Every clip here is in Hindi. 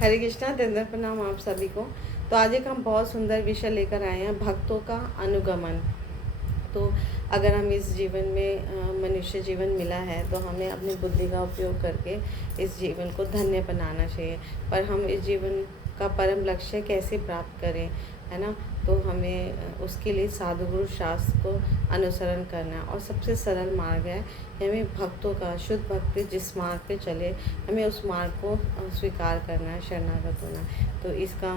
हरे कृष्णा, दंडवत प्रणाम आप सभी को। तो आज एक हम बहुत सुंदर विषय लेकर आए हैं, भक्तों का अनुगमन। तो अगर हम इस जीवन में मनुष्य जीवन मिला है तो हमें अपनी बुद्धि का उपयोग करके इस जीवन को धन्य बनाना चाहिए। पर हम इस जीवन का परम लक्ष्य कैसे प्राप्त करें, है ना। तो हमें उसके लिए साधुगुरु शास्त्र को अनुसरण करना है और सबसे सरल मार्ग है कि हमें भक्तों का शुद्ध भक्ति जिस मार्ग पे चले हमें उस मार्ग को स्वीकार करना है, शरणागत होना है। तो इसका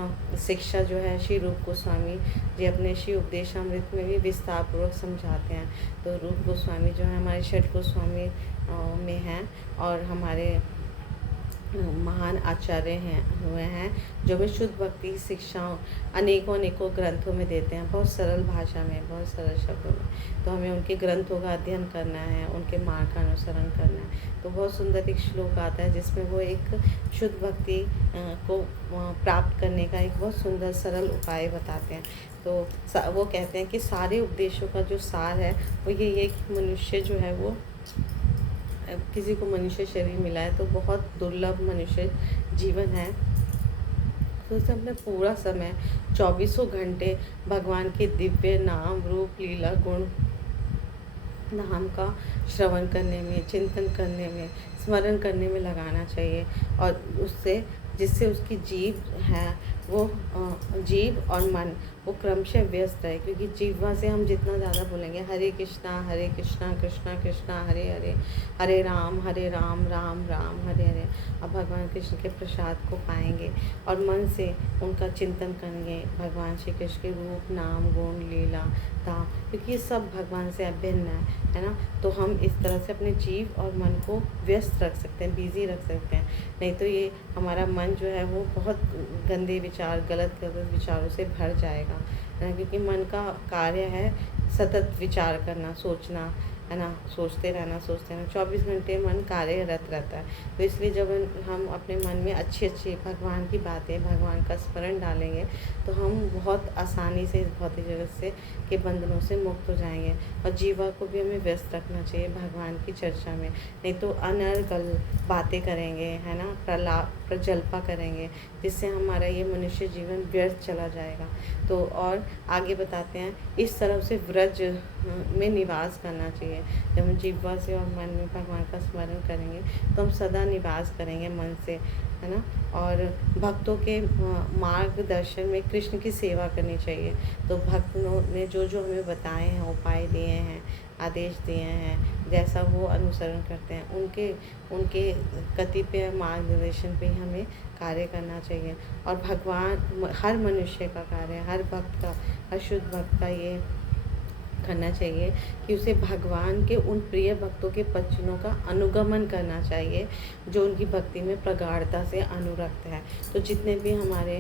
शिक्षा जो है श्री रूप गोस्वामी जी अपने श्री उपदेशामृत में भी विस्तार पूर्वक समझाते हैं। तो रूप गोस्वामी जो है हमारे षट गोस्वामी में हैं और हमारे महान आचार्य हैं हुए हैं, जो हमें शुद्ध भक्ति की शिक्षाओं अनेकों ग्रंथों में देते हैं, बहुत सरल भाषा में, बहुत सरल शब्दों में। तो हमें उनके ग्रंथों का अध्ययन करना है, उनके मार्ग का अनुसरण करना है। तो बहुत सुंदर एक श्लोक आता है जिसमें वो एक शुद्ध भक्ति को प्राप्त करने का एक बहुत सुंदर सरल उपाय बताते हैं। तो वो कहते हैं कि सारे उपदेशों का जो सार है वो यही है कि मनुष्य जो है वो किसी को मनुष्य शरीर मिला है तो बहुत दुर्लभ मनुष्य जीवन है। तो उसे अपने पूरा समय 24 घंटे भगवान के दिव्य नाम रूप लीला गुण नाम का श्रवण करने में, चिंतन करने में, स्मरण करने में लगाना चाहिए। और उससे जिससे उसकी जीव है वो जीव और मन वो क्रमशः व्यस्त रहे, क्योंकि जीवा से हम जितना ज़्यादा बोलेंगे हरे कृष्णा कृष्णा कृष्णा हरे हरे, हरे राम राम राम हरे हरे, अब भगवान कृष्ण के प्रसाद को पाएंगे और मन से उनका चिंतन करेंगे, भगवान श्री कृष्ण के रूप नाम गुण लीला धाम, क्योंकि ये सब भगवान से अभिन्न है ना। तो हम इस तरह से अपने जीव और मन को व्यस्त रख सकते हैं, बिजी रख सकते हैं। नहीं तो ये हमारा मन जो है वो बहुत गंदे विचार, गलत विचारों से भर जाएगा, है ना। क्योंकि मन का कार्य है सतत विचार करना, सोचना, है ना, सोचते रहना 24 घंटे मन कार्यरत रहता है। तो इसलिए जब हम अपने मन में अच्छी भगवान की बातें, भगवान का स्मरण डालेंगे तो हम बहुत आसानी से इस भौतिक जगत से के बंधनों से मुक्त हो जाएंगे। और जीवा को भी हमें व्यस्त रखना चाहिए भगवान की चर्चा में, नहीं तो अनर्गल बातें करेंगे, है ना, प्रजल्पा करेंगे, जिससे हमारा ये मनुष्य जीवन व्यर्थ चला जाएगा। तो और आगे बताते हैं इस तरफ से व्रज में निवास करना चाहिए। जब हम जीवा से और मन में भगवान का स्मरण करेंगे तो हम सदा निवास करेंगे मन से, है ना। और भक्तों के मार्गदर्शन में कृष्ण की सेवा करनी चाहिए। तो भक्तों ने जो जो हमें बताए हैं, उपाय दिए हैं, आदेश दिए हैं, जैसा वो अनुसरण करते हैं, उनके कतिपय मार्गदर्शन पे हमें कार्य करना चाहिए। और भगवान हर मनुष्य का कार्य है, हर भक्त का, हर शुद्ध भक्त का ये करना चाहिए कि उसे भगवान के उन प्रिय भक्तों के वचनों का अनुगमन करना चाहिए जो उनकी भक्ति में प्रगाढ़ता से अनुरक्त है। तो जितने भी हमारे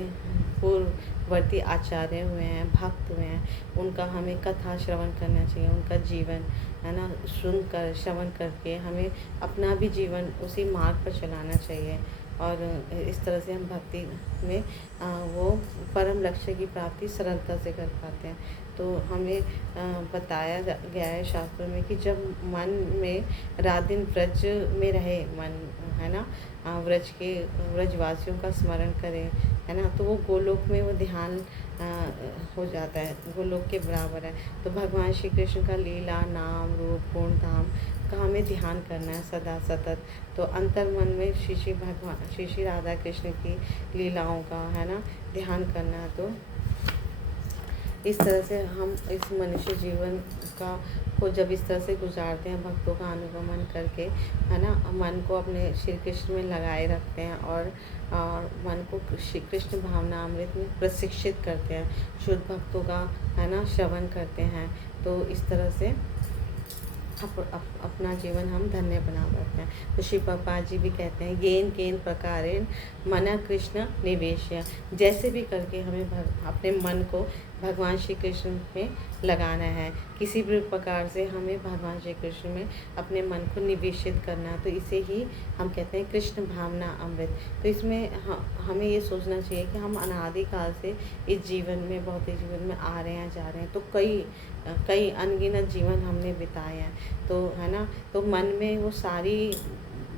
पूर्ववर्ती आचार्य हुए हैं, भक्त हुए हैं, उनका हमें कथा श्रवण करना चाहिए, उनका जीवन, है ना, सुनकर श्रवण करके हमें अपना भी जीवन उसी मार्ग पर चलाना चाहिए। और इस तरह से हम भक्ति में वो परम लक्ष्य की प्राप्ति सरलता से कर पाते हैं। तो हमें बताया गया है शास्त्रों में कि जब मन में रात दिन व्रज में रहे मन, है ना, व्रजवासियों का स्मरण करें, है ना, तो वो गोलोक में वो ध्यान हो जाता है, गोलोक के बराबर है। तो भगवान श्री कृष्ण का लीला नाम रूप गुण धाम का हमें ध्यान करना है सदा सतत। तो अंतर मन में श्री राधा कृष्ण की लीलाओं का, है ना, ध्यान करना है। तो इस तरह से हम इस मनुष्य जीवन को जब इस तरह से गुजारते हैं, भक्तों का अनुगमन करके, है ना, मन को अपने श्री कृष्ण में लगाए रखते हैं और मन को श्री कृष्ण भावना अमृत में प्रशिक्षित करते हैं, शुद्ध भक्तों का, है ना, श्रवण करते हैं। तो इस तरह से अपना जीवन हम धन्य बना पाते हैं। तो श्री प्रभुपाद जी भी कहते हैं येन केन प्रकारेण मना कृष्ण निवेश्य, जैसे भी करके हमें अपने मन को भगवान श्री कृष्ण में लगाना है, किसी भी प्रकार से हमें भगवान श्री कृष्ण में अपने मन को निवेशित करना, तो इसे ही हम कहते हैं कृष्ण भावना अमृत। तो इसमें हमें ये सोचना चाहिए कि हम अनादिकाल से इस जीवन में, भौतिक जीवन में आ रहे हैं, जा रहे हैं, तो कई अनगिनत जीवन हमने बिताए हैं। तो है ना, तो मन में वो सारी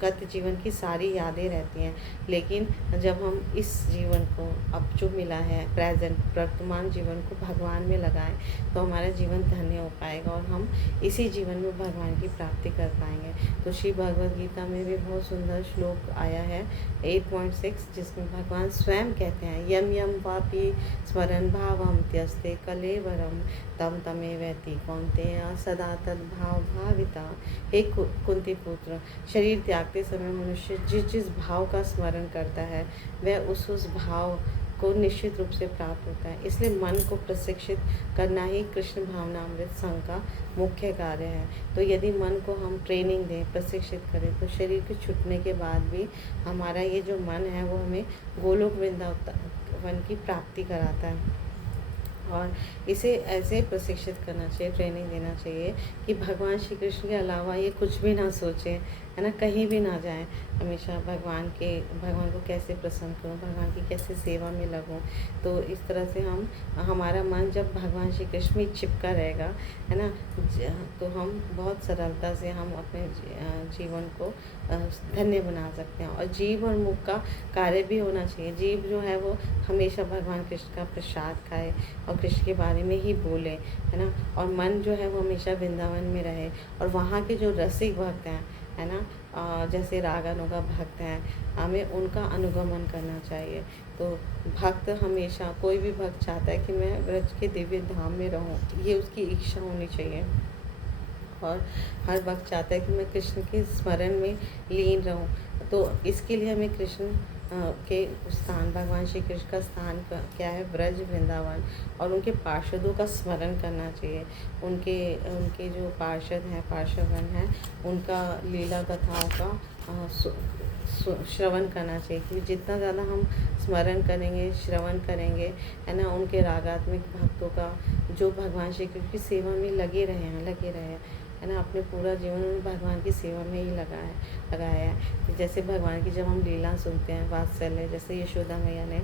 गत जीवन की सारी यादें रहती हैं। लेकिन जब हम इस जीवन को, अब जो मिला है प्रेजेंट वर्तमान जीवन को भगवान में लगाएं, तो हमारा जीवन धन्य हो पाएगा और हम इसी जीवन में भगवान की प्राप्ति कर पाएंगे। तो श्री भगवद गीता में भी बहुत सुंदर श्लोक आया है 8.6, जिसमें भगवान स्वयं कहते हैं, यम यम वापि स्मरण भावम त्यस्ते कलेवरम तम तमे वैति कौन्तेय सदा तद्भाव भाविता। हे कुंती पुत्र, शरीर त्यागते समय मनुष्य जिस जिस भाव का स्मरण करता है वह उस भाव को निश्चित रूप से प्राप्त होता है। इसलिए मन को प्रशिक्षित करना ही कृष्ण भावनामृत संघ का मुख्य कार्य है। तो यदि मन को हम ट्रेनिंग दें, प्रशिक्षित करें, तो शरीर के छूटने के बाद भी हमारा ये जो मन है वो हमें गोलोक वृंदावन की प्राप्ति कराता है। और इसे ऐसे प्रशिक्षित करना चाहिए, ट्रेनिंग देना चाहिए कि भगवान श्री कृष्ण के अलावा ये कुछ भी ना सोचें, है ना, कहीं भी ना जाएं। हमेशा भगवान को कैसे प्रसन्न करूं, भगवान की कैसे सेवा में लगूं। तो इस तरह से हमारा मन जब भगवान श्री कृष्ण में चिपका रहेगा, है ना, तो हम बहुत सरलता से हम अपने जीवन को धन्य बना सकते हैं। और जीव और मुख का कार्य भी होना चाहिए। जीव जो है वो हमेशा भगवान कृष्ण का प्रसाद खाए और कृष्ण के बारे में ही बोले, है ना। और मन जो है वो हमेशा वृंदावन में रहे। और वहाँ के जो रसिक भक्त हैं, है ना, जैसे रागानुगा भक्त हैं, हमें उनका अनुगमन करना चाहिए। तो भक्त हमेशा, कोई भी भक्त चाहता है कि मैं ब्रज के दिव्य धाम में रहूं, ये उसकी इच्छा होनी चाहिए। और हर भक्त चाहता है कि मैं कृष्ण के स्मरण में लीन रहूं। तो इसके लिए हमें कृष्ण के स्थान, भगवान श्री कृष्ण का स्थान क्या है, ब्रज वृंदावन, और उनके पार्षदों का स्मरण करना चाहिए। उनके जो पार्षद हैं, पार्षदगण हैं, उनका लीला कथाओं का श्रवण करना चाहिए। क्योंकि जितना ज़्यादा हम स्मरण करेंगे, श्रवण करेंगे, है ना, उनके रागात्मिक भक्तों का, जो भगवान श्री कृष्ण की सेवा में लगे रहे हैं, है ना, अपने पूरा जीवन में भगवान की सेवा में ही लगाया है। जैसे भगवान की जब हम लीला सुनते हैं, वात्सल्य, जैसे यशोदा मैया ने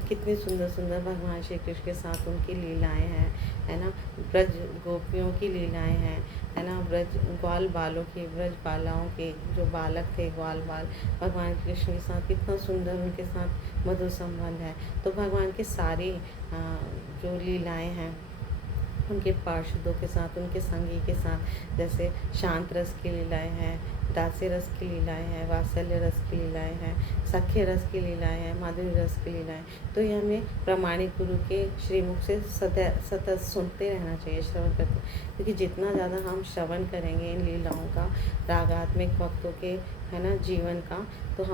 कितनी सुंदर सुंदर भगवान श्री कृष्ण के साथ उनकी लीलाएं हैं, है ना, ब्रज गोपियों की लीलाएं हैं, है ना, ब्रज ग्वाल बालों की, ब्रज बालाओं के जो बालक थे, ग्वाल बाल, भगवान कृष्ण के साथ कितना सुंदर उनके साथ मधुर संबंध है। तो भगवान के सारी जो लीलाएं हैं उनके पार्षदों के साथ, उनके संगी के साथ, जैसे शांत रस की लीलाएं हैं, दास्य रस की लीलाएं हैं, वात्सल्य रस की लीलाएं हैं, सख्य रस की लीलाएं हैं, माधुर्य रस की लीलाएं। तो ये हमें प्रामाणिक गुरु के श्रीमुख से सतत सुनते रहना चाहिए, श्रवण करते, क्योंकि जितना ज़्यादा हम श्रवण करेंगे इन लीलाओं का, रागात्मिक भक्तों के, है ना, जीवन का, तो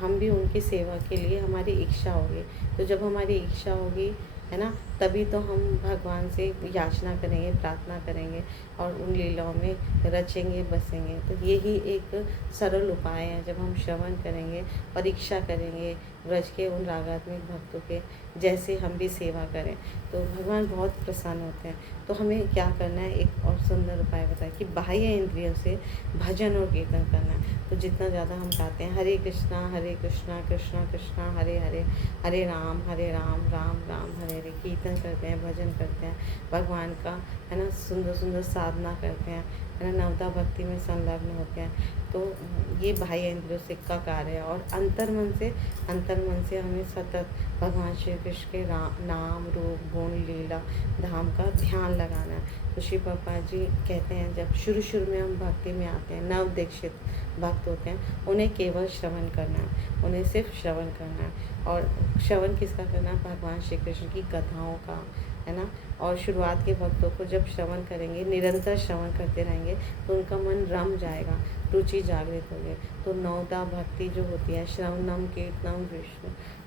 हम भी उनकी सेवा के लिए हमारी इच्छा होगी। तो जब हमारी इच्छा होगी, है ना, तभी तो हम भगवान से याचना करेंगे, प्रार्थना करेंगे और उन लीलाओं में रचेंगे, बसेंगे। तो यही एक सरल उपाय है। जब हम श्रवण करेंगे, परीक्षा करेंगे ब्रज के उन रागात्मिक भक्तों के, जैसे हम भी सेवा करें, तो भगवान बहुत प्रसन्न होते हैं। तो हमें क्या करना है, एक और सुंदर उपाय बताया कि बाह्य इंद्रियों से भजन और कीर्तन करना है। तो जितना ज़्यादा हम गाते हैं हरे कृष्णा कृष्णा कृष्णा हरे हरे, हरे राम राम राम हरे हरे, कीर्तन करते हैं, भजन करते हैं भगवान का, है ना, सुंदर सुंदर साधना करते हैं, है ना, नवदा भक्ति में संलग्न होते हैं। तो ये बाह्य इंद्रियों से का कार्य है। और अंतर्मन से हमें सतत भगवान श्री कृष्ण के नाम, रूप, गुण, लीला, धाम का ध्यान लगाना है। तो श्री प्रभुपाद जी कहते हैं, जब शुरू में हम भक्ति में आते हैं, नव दीक्षित भक्त होते हैं, उन्हें केवल श्रवण करना है, उन्हें सिर्फ श्रवण करना है। और श्रवण किसका करना है, भगवान श्री कृष्ण की कथाओं का, है ना। और शुरुआत के भक्तों को जब श्रवण करेंगे, निरंतर श्रवण करते रहेंगे, तो उनका मन रम जाएगा, रुचि जागृत होगी। तो नवदा भक्ति जो होती है, श्रवणम कीर्तनम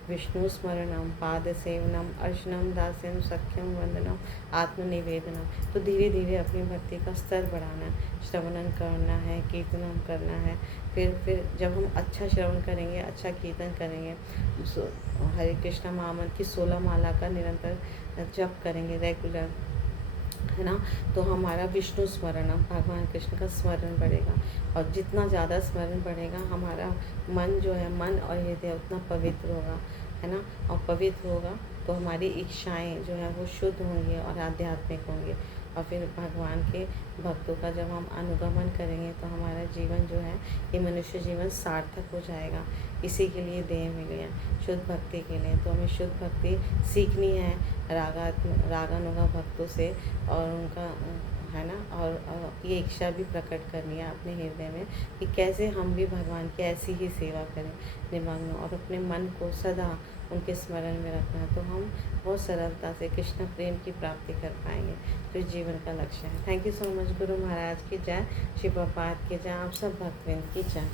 विष्णु स्मरणम पाद सेवनम अर्चनम दास्यम सख्यम वंदनम आत्मनिवेदनम। तो धीरे धीरे अपनी भक्ति का स्तर बढ़ाना है, श्रवणन करना है, कीर्तनम करना है। फिर जब हम अच्छा श्रवण करेंगे, अच्छा कीर्तन करेंगे, हरे कृष्णा महामंत्र की 16 माला का निरंतर जप करेंगे रेगुलर, है ना, तो हमारा विष्णु स्मरणम, भगवान कृष्ण का स्मरण बढ़ेगा। और जितना ज़्यादा स्मरण बढ़ेगा, हमारा मन जो है, मन और हृदय उतना पवित्र होगा, है ना। और पवित्र होगा तो हमारी इच्छाएं जो है वो शुद्ध होंगी और आध्यात्मिक होंगी। और फिर भगवान के भक्तों का जब हम अनुगमन करेंगे तो हमारा जीवन जो है ये मनुष्य जीवन सार्थक हो जाएगा। इसी के लिए देह मिली है, शुद्ध भक्ति के लिए। तो हमें शुद्ध भक्ति सीखनी है रागानुगा भक्तों से, और उनका है ना, और ये इच्छा भी प्रकट करनी है अपने हृदय में कि कैसे हम भी भगवान की ऐसी ही सेवा करें निमग्न, और अपने मन को सदा उनके स्मरण में रखना है। तो हम बहुत सरलता से कृष्ण प्रेम की प्राप्ति कर पाएंगे, तो इस जीवन का लक्ष्य है। Thank you so much. Guru Maharaj की जय, शिव प्रपात की जय, आप सब भक्तवृंद की जय।